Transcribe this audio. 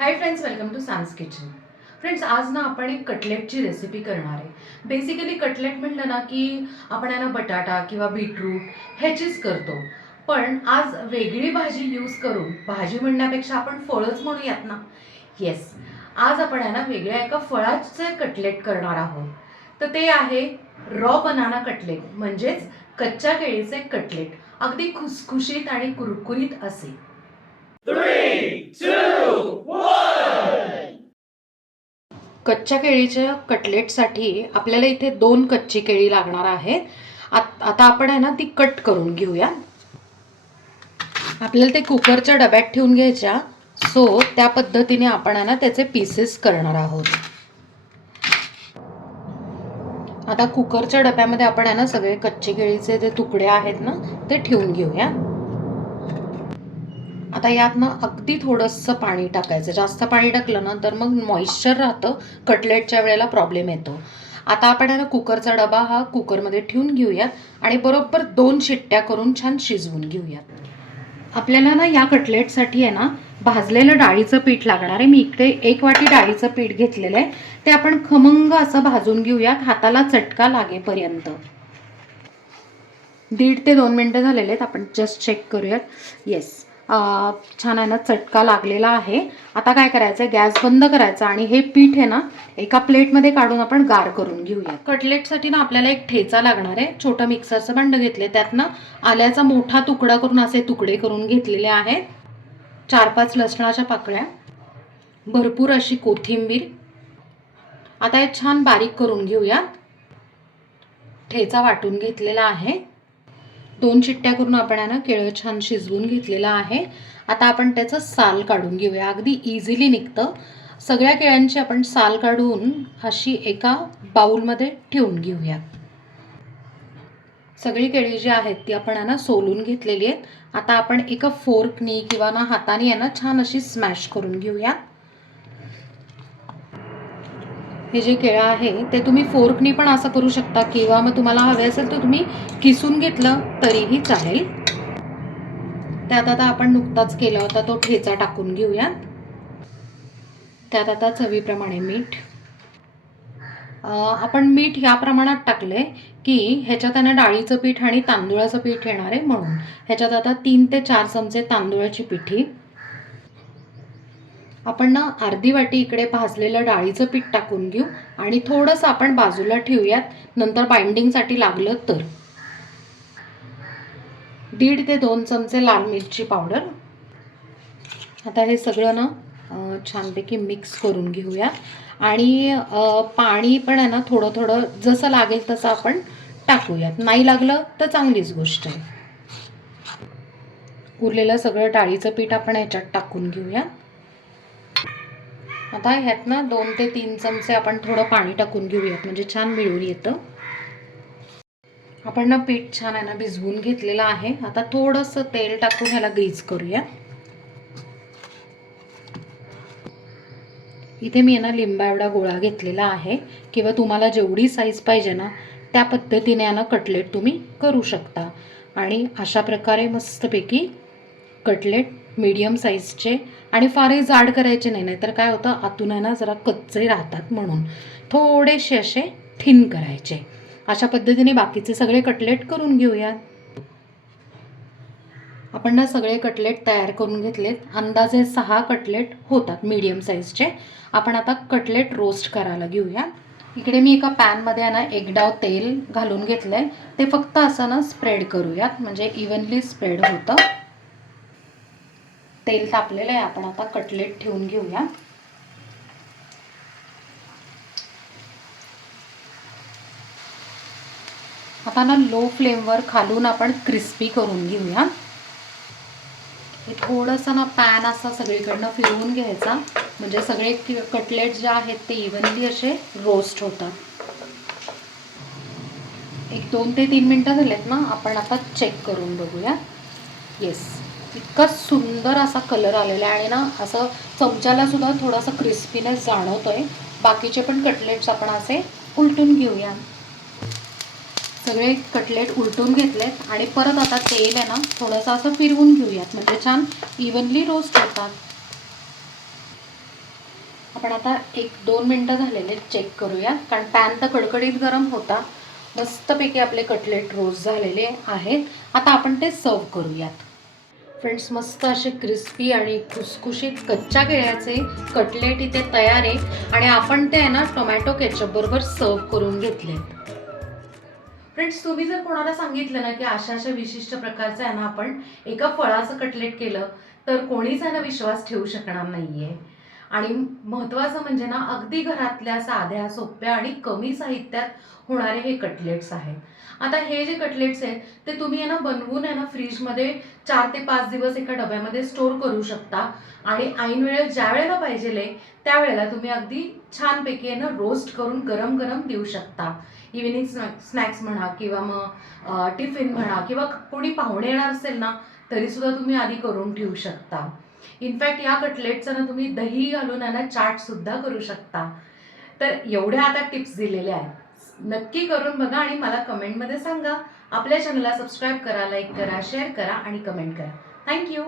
High friends, welcome to Sam's kitchen. Friends, आज ना आपण एक कटलेटची रेसिपी करणार आहे. बेसिकली कटलेट म्हटलं ना की आपण आहे ना बटाटा किंवा बीटरूट ह्याचीच करतो. पण आज वेगळी भाजी यूज करून, भाजी म्हणण्यापेक्षा आपण फळच म्हणूयात ना. येस, आज आपण आहे ना वेगळ्या एका फळाचे कटलेट करणार आहोत. तर ते आहे रॉ बनाना कटलेट, म्हणजेच कच्च्या केळीचे कटलेट. अगदी खुसखुशीत आणि कुरकुरीत असे. 3, 2, 1. कच्च्या केळीच्या कटलेटसाठी आपल्याला इथे 2 कच्ची केळी लागणार आहेत. आता आपण आहे ना ती कट करून घेऊया. आपल्याला ते कुकरच्या डब्यात ठेवून घ्यायच्या. सो त्या पद्धतीने आपण आहे ना त्याचे पीसेस करणार आहोत. आता कुकरच्या डब्यामध्ये आपण आहे ना सगळे कच्चे केळीचे जे तुकडे आहेत ना ते ठेवून घेऊया. आता यात ना अगदी थोडंसं पाणी टाकायचं. जास्त पाणी टाकलं ना तर मग मॉइश्चर राहतं, कटलेटच्या वेळेला प्रॉब्लेम येतो. आता आपण आहे ना कुकरचा डबा हा कुकरमध्ये ठेवून घेऊयात आणि बरोबर 2 शिट्ट्या करून छान शिजवून घेऊयात. आपल्याला ना या कटलेटसाठी आहे ना भाजलेलं डाळीचं पीठ लागणार आहे. मी इकडे 1 वाटी डाळीचं पीठ घेतलेलं आहे. ते आपण खमंग असं भाजून घेऊयात, हाताला चटका लागेपर्यंत. 1.5 ते 2 मिनटं झालेले आहेत. आपण जस्ट चेक करूयात. येस, छान आहे ना, चटका लागलेला आहे. आता काय करायचं आहे, गॅस बंद करायचा आणि हे पीठ आहे ना एका प्लेटमध्ये काढून आपण गार करून घेऊया. कटलेटसाठी ना आपल्याला एक ठेचा लागणार आहे. छोटं मिक्सरचं भांडं घेतले, त्यात ना आल्याचा मोठा तुकडा करून असे तुकडे करून घेतलेले आहेत. 4-5 लसणाच्या पाकळ्या, भरपूर अशी कोथिंबीर. आता हे छान बारीक करून घेऊया. ठेचा वाटून घेतलेला आहे. 2 शिट्ट्या करून आपण आहे ना केळं छान शिजवून घेतलेलं आहे. आता आपण त्याचं साल काढून घेऊया. अगदी इझिली निघतं. सगळ्या केळ्यांची आपण साल काढून अशी एका बाउलमध्ये ठेवून घेऊया. सगळी केळी जी आहेत ती आपण आहे ना सोलून घेतलेली आहेत. आता आपण एका फोर्कनी किंवा ना हाताने आहे ना छान अशी स्मॅश करून घेऊया. हे जे केळं आहे ते तुम्ही फोर्कनी पण असं करू शकता किंवा मग तुम्हाला हवे असेल तर तुम्ही किसून घेतलं तरीही चालेल. त्यात आता आपण नुकताच केला होता तो ठेचा टाकून घेऊया. त्यात आता चवीप्रमाणे मीठ. आपण मीठ या प्रमाणात टाकले की ह्याच्यात आहे ना डाळीचं पीठ आणि तांदूळाचं पीठ येणार आहे, म्हणून ह्याच्यात आता 3 ते 4 चमचे तांदूळाची पिठी. आपण ना अर्धी वाटी इकडे भाजलेलं डाळीचं पीठ टाकून घेऊ आणि थोडंसं आपण बाजूला ठेवूयात, नंतर बाइंडिंगसाठी लागलं तर. 1.5 ते 2 चमचे लाल मिरची पावडर. आता हे सगळं ना छानपैकी मिक्स करून घेऊया आणि पाणी पण आहे ना थोडं थोडं जसं लागेल तसं आपण टाकूयात. नाही लागलं तर चांगलीच गोष्ट आहे. उरलेलं सगळं डाळीचं पीठ आपण ह्याच्यात टाकून घेऊया. आता ह्यात ना 2 ते 3 चमचे आपण थोडं पाणी टाकून घेऊयात, म्हणजे छान मिळून येतं. आपण ना पीठ छान आहे ना भिजवून घेतलेलं आहे. आता थोडंसं तेल टाकून ह्याला ग्रीस करूया. इथे मी ना लिंबा एवढा गोळा घेतलेला आहे, किंवा तुम्हाला जेवढी साईज पाहिजे ना त्या पद्धतीने ना कटलेट तुम्ही करू शकता. आणि अशा प्रकारे मस्तपैकी कटलेट मीडियम साईजचे, आणि फारही जाड करायचे नाही, नाहीतर काय होतं आतून आहे ना जरा कच्चे राहतात, म्हणून थोडेसे असे थिन करायचे. अशा पद्धतीने बाकीचे सगळे कटलेट करून घेऊया. आपण ना सगळे कटलेट तयार करून घेतलेत. अंदाजे 6 कटलेट होतात मीडियम साईजचे. आपण आता कटलेट रोस्ट करायला घेऊया. इकडे मी एका पॅनमध्ये आहे ना 1 डाव तेल घालून घेतलं आहे. ते फक्त असं ना स्प्रेड करूयात, म्हणजे इव्हनली स्प्रेड होतं. तेल तापलेलं आहे. आपण आता कटलेट ठेवून घेऊया. आता ना लो फ्लेमवर खालून आपण क्रिस्पी करून घेऊया. हे थोडंसं ना पॅन असा सगळीकडनं फिरवून घ्यायचा, म्हणजे सगळे कटलेट जे आहेत ते इव्हनली असे रोस्ट होतात. 1-2 ते 3 मिनटं झालेत ना. आपण आता चेक करून बघूया. येस, इतका सुंदर असा कलर आलेला आहे आणि ना असं चमच्याला सुद्धा थोडासा क्रिस्पीनेस जाणवतोय. बाकीचे पण कटलेट्स आपण असे उलटून घेऊया. सगळे कटलेट उलटून घेतलेत आणि परत आता तेल आहे ना थोडंसं असं फिरवून घेऊयात, म्हणजे छान इव्हनली रोस्ट होतात. आपण आता 1-2 मिनटं झालेले चेक करूया, कारण पॅन तर कडकडीत गरम होता. मस्तपैकी आपले कटलेट रोस्ट झालेले आहेत. आता आपण ते सर्व करूयात. फ्रेंड्स, मस्त असे क्रिस्पी आणि खुसखुशीत कच्च्या केळ्याचे कटलेट इथे तयार आहे आणि आपण ते आहे ना टोमॅटो केचप बरोबर सर्व करून घेतले. फ्रेंड्स, तुम्ही जर कोणाला सांगितलं ना की अशा अशा विशिष्ट प्रकारचं आहे ना आपण एका फळाचं कटलेट केलं तर कोणीच आहे ना विश्वास ठेवू शकणार नाहीये. आणि महत्त्वाचं म्हणजे ना अगदी घरातल्या साध्या सोप्या आणि कमी साहित्यात होणारे हे कटलेट्स आहेत. आता हे जे कटलेट्स आहेत ते तुम्ही आहे ना बनवून आहे ना फ्रीजमध्ये 4 ते 5 दिवस एका डब्यामध्ये स्टोअर करू शकता आणि ऐन वेळेस ज्या वेळेला पाहिजे त्यावेळेला तुम्ही अगदी छानपैकी आहे ना रोस्ट करून गरम गरम देऊ शकता. इव्हिनिंग स्नॅक्स म्हणा किंवा मग टिफिन म्हणा किंवा कोणी पाहुणे येणार असेल ना तरी सुद्धा तुम्ही आधी करून ठेवू शकता. इनफॅक्ट या कटलेटचं ना तुम्ही दही घालून आहे ना चाट सुद्धा करू शकता. तर एवढ्या आता टिप्स दिलेल्या आहेत, नक्की करून बघा आणि मला कमेंटमध्ये सांगा. आपल्या चॅनलला सबस्क्राईब करा, लाईक करा, शेअर करा आणि कमेंट करा. थँक्यू.